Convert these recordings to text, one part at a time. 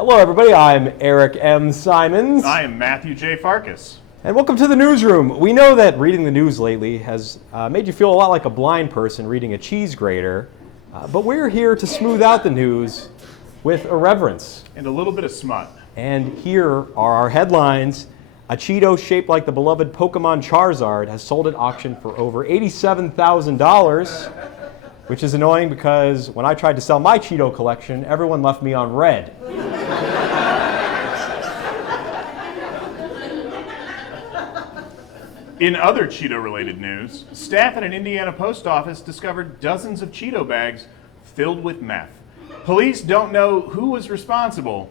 Hello, everybody. I'm Eric M. Simons. I am Matthew J. Farkas. And welcome to the newsroom. We know that reading the news lately has made you feel a lot like a blind person reading a cheese grater, but we're here to smooth out the news with irreverence. And a little bit of smut. And here are our headlines. A Cheeto shaped like the beloved Pokemon Charizard has sold at auction for over $87,000, which is annoying because when I tried to sell my Cheeto collection, everyone left me on red. In other Cheeto-related news, staff at an Indiana post office discovered dozens of Cheeto bags filled with meth. Police don't know who was responsible,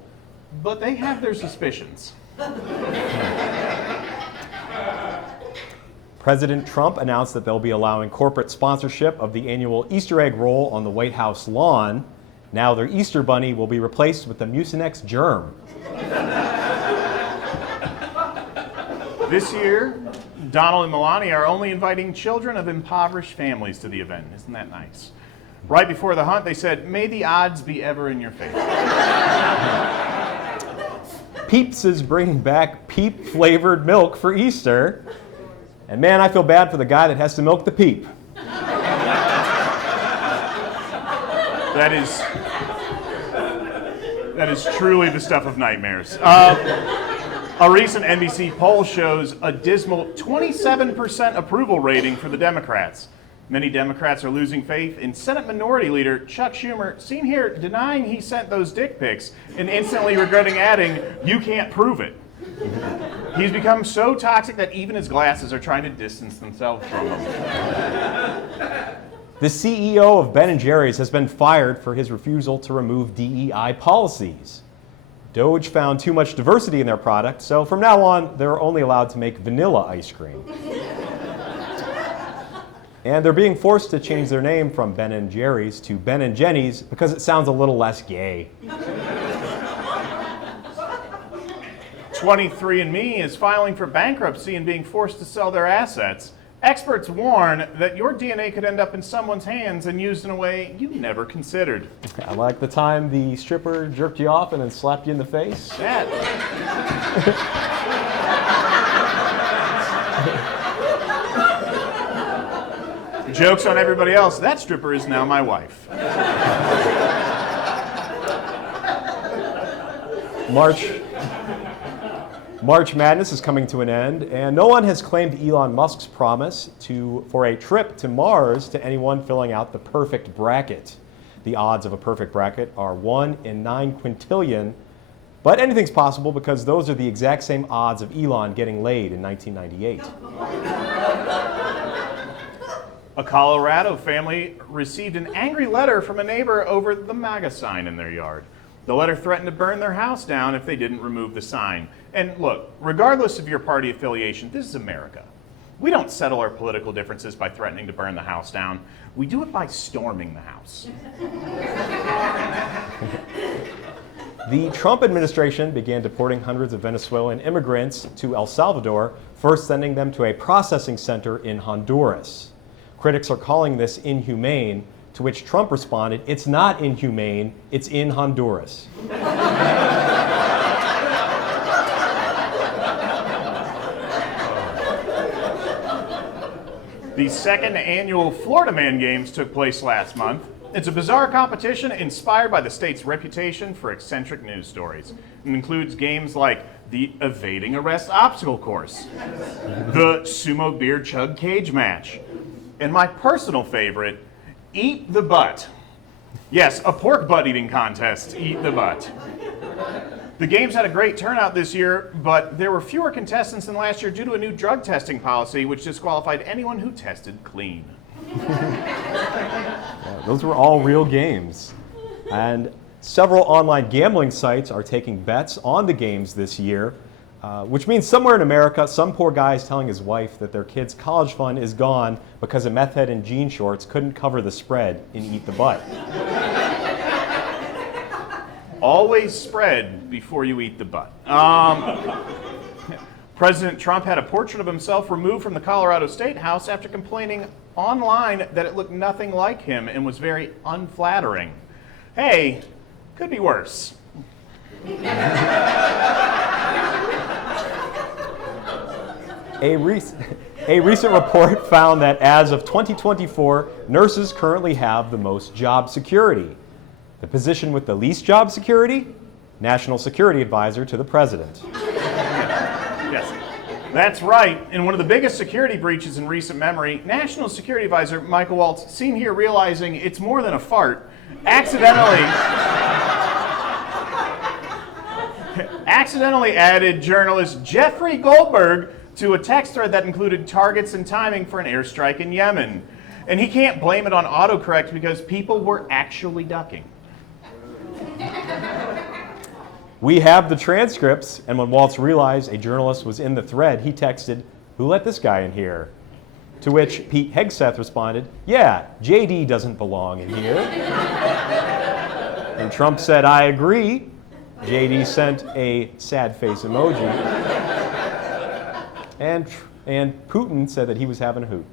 but they have their suspicions. President Trump announced that they'll be allowing corporate sponsorship of the annual Easter egg roll on the White House lawn. Now their Easter bunny will be replaced with the Mucinex germ. This year, Donald and Melania are only inviting children of impoverished families to the event. Isn't that nice? Right before the hunt, they said, "May the odds be ever in your favor." Peeps is bringing back Peep-flavored milk for Easter. And man, I feel bad for the guy that has to milk the Peep. That is truly the stuff of nightmares. A recent NBC poll shows a dismal 27% approval rating for the Democrats. Many Democrats are losing faith in Senate Minority Leader Chuck Schumer, seen here denying he sent those dick pics and instantly regretting adding, "You can't prove it." He's become so toxic that even his glasses are trying to distance themselves from him. The CEO of Ben & Jerry's has been fired for his refusal to remove DEI policies. Doge found too much diversity in their product, so from now on, they're only allowed to make vanilla ice cream. And they're being forced to change their name from Ben & Jerry's to Ben & Jenny's because it sounds a little less gay. 23andMe is filing for bankruptcy and being forced to sell their assets. Experts warn that your DNA could end up in someone's hands and used in a way you never considered. I like the time the stripper jerked you off and then slapped you in the face. That. Joke's on everybody else. That stripper is now my wife. March Madness is coming to an end, and no one has claimed Elon Musk's promise for a trip to Mars to anyone filling out the perfect bracket. The odds of a perfect bracket are 1 in 9 quintillion, but anything's possible because those are the exact same odds of Elon getting laid in 1998. A Colorado family received an angry letter from a neighbor over the MAGA sign in their yard. The letter threatened to burn their house down if they didn't remove the sign. And look, regardless of your party affiliation, this is America. We don't settle our political differences by threatening to burn the house down. We do it by storming the house. The Trump administration began deporting hundreds of Venezuelan immigrants to El Salvador, first sending them to a processing center in Honduras. Critics are calling this inhumane, to which Trump responded, "It's not inhumane, it's in Honduras." The second annual Florida Man Games took place last month. It's a bizarre competition inspired by the state's reputation for eccentric news stories. It includes games like the evading arrest obstacle course, the sumo beer chug cage match, and my personal favorite, eat the butt. Yes, a pork butt eating contest, eat the butt. The games had a great turnout this year, but there were fewer contestants than last year due to a new drug testing policy which disqualified anyone who tested clean. Yeah, those were all real games. And several online gambling sites are taking bets on the games this year, which means somewhere in America, some poor guy is telling his wife that their kid's college fund is gone because a meth head in jean shorts couldn't cover the spread in Eat the Butt. Always spread before you eat the butt. President Trump had a portrait of himself removed from the Colorado State House after complaining online that it looked nothing like him and was very unflattering. Hey, could be worse. A recent report found that as of 2024, nurses currently have the most job security. The position with the least job security? National Security Advisor to the President. Yes, that's right. In one of the biggest security breaches in recent memory, National Security Advisor Michael Waltz, seen here realizing it's more than a fart, accidentally added journalist Jeffrey Goldberg to a text thread that included targets and timing for an airstrike in Yemen. And he can't blame it on autocorrect because people were actually ducking. We have the transcripts, and when Waltz realized a journalist was in the thread, he texted, "Who let this guy in here?" To which Pete Hegseth responded, "Yeah, JD doesn't belong in here." And Trump said, "I agree." JD sent a sad face emoji. And Putin said that he was having a hoot.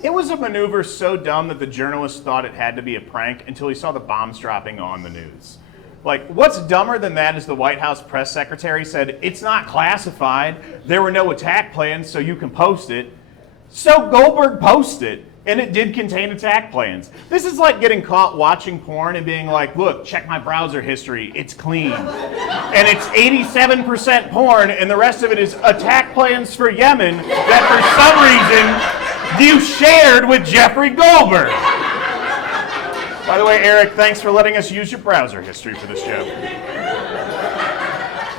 It was a maneuver so dumb that the journalist thought it had to be a prank until he saw the bombs dropping on the news. Like, what's dumber than that is the White House press secretary said, "It's not classified, there were no attack plans, so you can post it." So Goldberg posted it, and it did contain attack plans. This is like getting caught watching porn and being like, "Look, check my browser history, it's clean." And it's 87% porn, and the rest of it is attack plans for Yemen that for some reason you shared with Jeffrey Goldberg. By the way, Eric, thanks for letting us use your browser history for this show.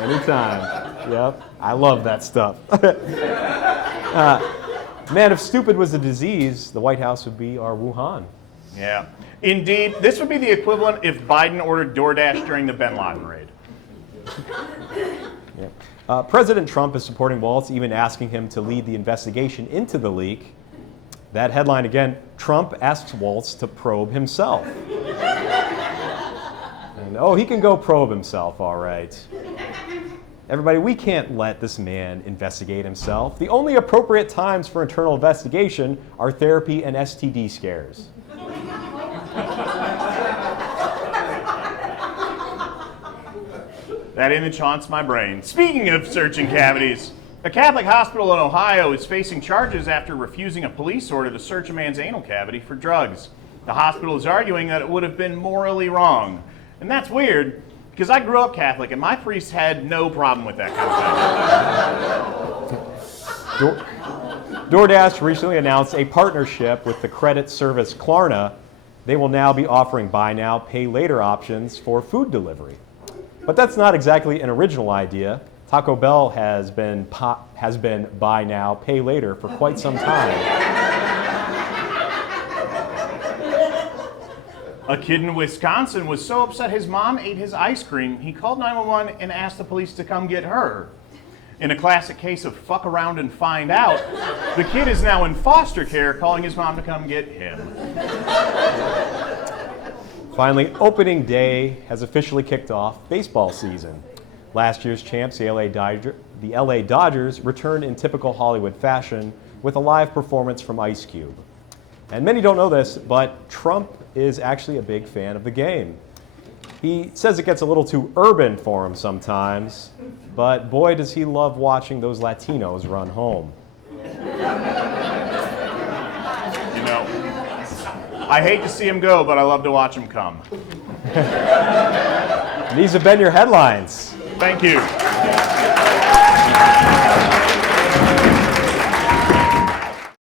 Anytime. Yep. I love that stuff. Man, if stupid was a disease, the White House would be our Wuhan. Yeah. Indeed, this would be the equivalent if Biden ordered DoorDash during the Bin Laden raid. Yeah. President Trump is supporting Waltz, even asking him to lead the investigation into the leak. That headline again, Trump asks Waltz to probe himself. And, oh, he can go probe himself, all right. Everybody, we can't let this man investigate himself. The only appropriate times for internal investigation are therapy and STD scares. That image haunts my brain. Speaking of searching cavities, a Catholic hospital in Ohio is facing charges after refusing a police order to search a man's anal cavity for drugs. The hospital is arguing that it would have been morally wrong. And that's weird, because I grew up Catholic and my priest had no problem with that kind of thing. DoorDash recently announced a partnership with the credit service Klarna. They will now be offering buy now, pay later options for food delivery. But that's not exactly an original idea. Taco Bell has been buy now, pay later for quite some time. A kid in Wisconsin was so upset his mom ate his ice cream, he called 911 and asked the police to come get her. In a classic case of fuck around and find out, the kid is now in foster care calling his mom to come get him. Finally, opening day has officially kicked off baseball season. Last year's champs, the LA Dodgers, returned in typical Hollywood fashion with a live performance from Ice Cube. And many don't know this, but Trump is actually a big fan of the game. He says it gets a little too urban for him sometimes, but boy does he love watching those Latinos run home. You know, I hate to see him go, but I love to watch him come. These have been your headlines. Thank you.